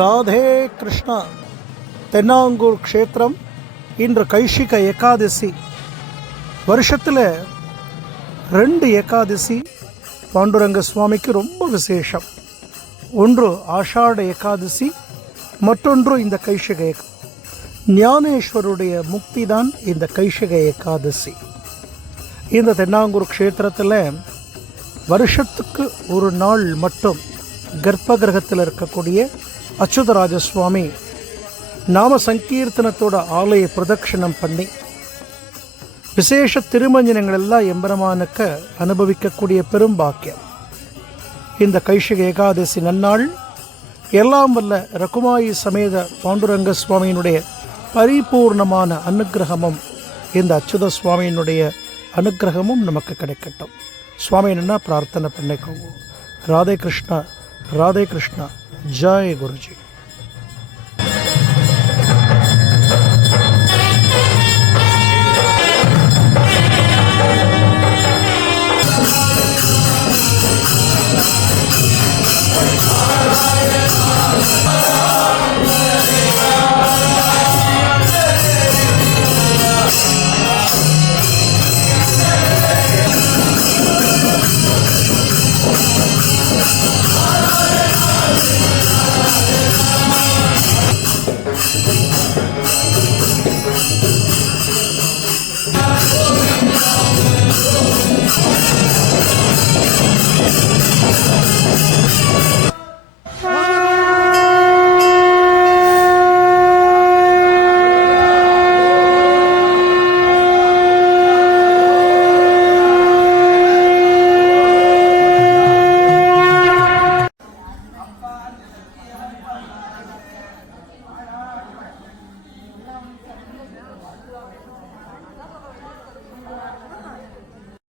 ராதே கிருஷ்ணா. தென்னாங்கூர் க்ஷேத்திரம் இன்று கைஷிக ஏகாதசி. வருஷத்தில் 2 ஏகாதசி பாண்டுரங்க சுவாமிக்கு ரொம்ப விசேஷம். ஒன்று ஆஷாட ஏகாதசி, மற்றொன்று இந்த கைஷிக ஞானேஸ்வருடைய முக்தி தான் இந்த கைஷிக ஏகாதசி. இந்த தென்னாங்கூர் க்ஷேத்திரத்தில் வருஷத்துக்கு ஒரு நாள் மட்டும் கர்ப்ப கிரகத்தில் இருக்கக்கூடிய அச்சுதராஜ சுவாமி நாம சங்கீர்த்தனத்தோட ஆலய பிரதட்சணம் பண்ணி விசேஷ திருமஞ்சனங்கள் எல்லாம் எம்பெருமானுக்கு அனுபவிக்கக்கூடிய பெரும் பாக்கியம். இந்த கைஷிக ஏகாதசி நன்னாள் எல்லாம் வல்ல ரகுமாயி சமேத பாண்டுரங்க சுவாமியினுடைய பரிபூர்ணமான அனுக்கிரகமும் இந்த அச்சுத சுவாமியினுடைய அனுக்கிரகமும் நமக்கு கிடைக்கட்டும். சுவாமி என்ன பிரார்த்தனை பண்ணிக்கோங்க. ராதே கிருஷ்ணா, ராதே கிருஷ்ணா. ஜெய் குருஜி.